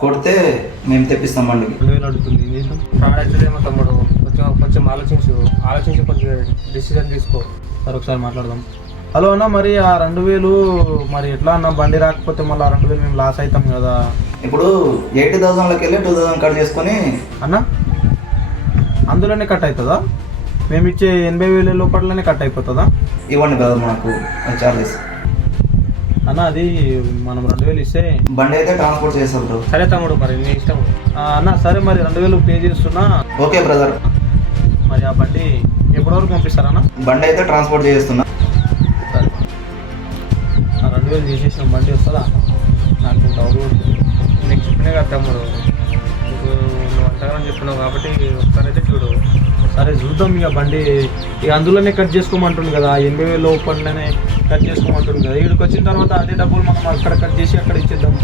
కొడితే మేము తెప్పిస్తాం బండికి. 2000 అడుగుతుంది, ఏం చేద్దాం? ఫ్రాడ్ అవుతుందేమో తమ్ముడు, కొంచెం ఆలోచించి కొంచెం డిసిజన్ తీసుకో. సరే ఒకసారి మాట్లాడదాం. హలో అన్న, మరి ఆ 2000 మరి ఎట్లా అన్న? బండి రాకపోతే మళ్ళీ ఆ 2000 మేము లాస్ అవుతాం కదా. ఇప్పుడు 80,000లోకి వెళ్ళి 2,000 కట్ చేసుకొని అన్న అందులోనే కట్ అవుతుందా? మేము ఇచ్చే 80,000 లోపలనే కట్ అయిపోతుందా? ఇవ్వండి బ్రదర్ మనకు చార్జెస్. అన్న అది మనం 2000 ఇస్తే బండి అయితే ట్రాన్స్పోర్ట్ చేస్తాం బ్రో. సరే తమ్ముడు, మరి నీ ఇష్టం. అన్న సరే, మరి 2000 పే చేస్తున్నా. Okay brother. మరి ఆ బండి ఎప్పటి వరకు పంపిస్తారన్న? బండి అయితే ట్రాన్స్పోర్ట్ చేస్తున్నా. సరే, 2000 చేసేసిన బండి వస్తుందా? నాకు డౌట్ ఉంటుంది. నీకు చెప్పినా కదా తమ్ముడు, నీకు నువ్వు అంతగానో చెప్తున్నావు కాబట్టి ఒకసారి అయితే చూడు. సరే చూద్దాం. ఇక బండి ఇక అందులోనే కట్ చేసుకోమంటుంది కదా, 80,000 లోపలనే కట్ చేసుకోమంటుంది కదా. ఇక్కడికి వచ్చిన తర్వాత అదే డబ్బులు మనం అక్కడ కట్ చేసి అక్కడ ఇచ్చేద్దాం.